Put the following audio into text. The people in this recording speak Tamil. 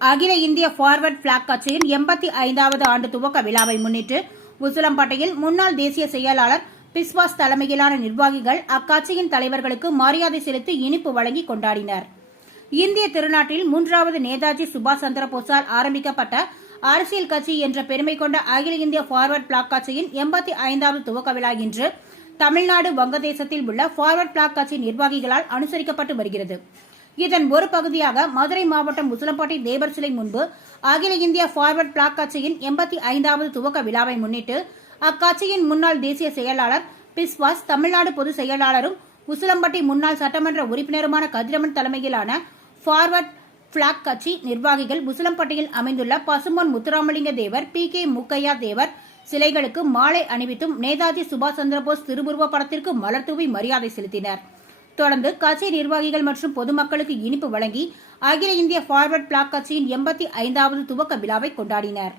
அகில இந்திய ஃபார்வர்ட் பிளாக் கட்சியின் எண்பத்தி ஐந்தாவது ஆண்டு துவக்க விழாவை முன்னிட்டு உசிலம்பட்டியில் முன்னாள் தேசிய செயலாளர் பிஸ்வாஸ் தலைமையிலான நிர்வாகிகள் அக்கட்சியின் தலைவர்களுக்கு மரியாதை செலுத்தி இனிப்பு வழங்கி கொண்டாடினர். இந்திய திருநாட்டில் மூன்றாவது நேதாஜி சுபாஷ் சந்திரபோஸால் ஆரம்பிக்கப்பட்ட அரசியல் கட்சி என்ற பெருமை கொண்ட அகில இந்திய ஃபார்வர்ட் பிளாக் கட்சியின் எண்பத்தி ஐந்தாவது துவக்க விழா இன்று தமிழ்நாடு வங்கதேசத்தில் உள்ள ஃபார்வர்ட் பிளாக் கட்சி நிர்வாகிகளால் அனுசரிக்கப்பட்டு வருகிறது. இதன் ஒரு பகுதியாக மதுரை மாவட்டம் உசிலம்பட்டி தேவர் சிலை முன்பு அகில இந்திய ஃபார்வர்ட் பிளாக் கட்சியின் எண்பத்தி ஐந்தாவது துவக்க விழாவை முன்னிட்டு அக்கட்சியின் முன்னாள் தேசிய செயலாளர் பிஸ்வாஸ் தமிழ்நாடு பொதுச் செயலாளரும் உசிலம்பட்டி முன்னாள் சட்டமன்ற உறுப்பினருமான கதிரமன் தலைமையிலான ஃபார்வர்ட் பிளாக் கட்சி நிர்வாகிகள் உசிலம்பட்டியில் அமைந்துள்ள பசும்பொன் முத்துராமலிங்க தேவர் பி கே முக்கையா தேவர் சிலைகளுக்கு மாலை அணிவித்தும் நேதாஜி சுபாஷ் சந்திரபோஸ் திருவுருவ படத்திற்கு மலர்தூவி மரியாதை செலுத்தினர். தொடர்ந்து கட்சி நிர்வாகிகள் மற்றும் பொதுமக்களுக்கு இனிப்பு வழங்கி அகில இந்திய ஃபார்வர்ட் பிளாக் கட்சியின் எண்பத்தி ஐந்தாவது துவக்க விழாவை கொண்டாடினர்.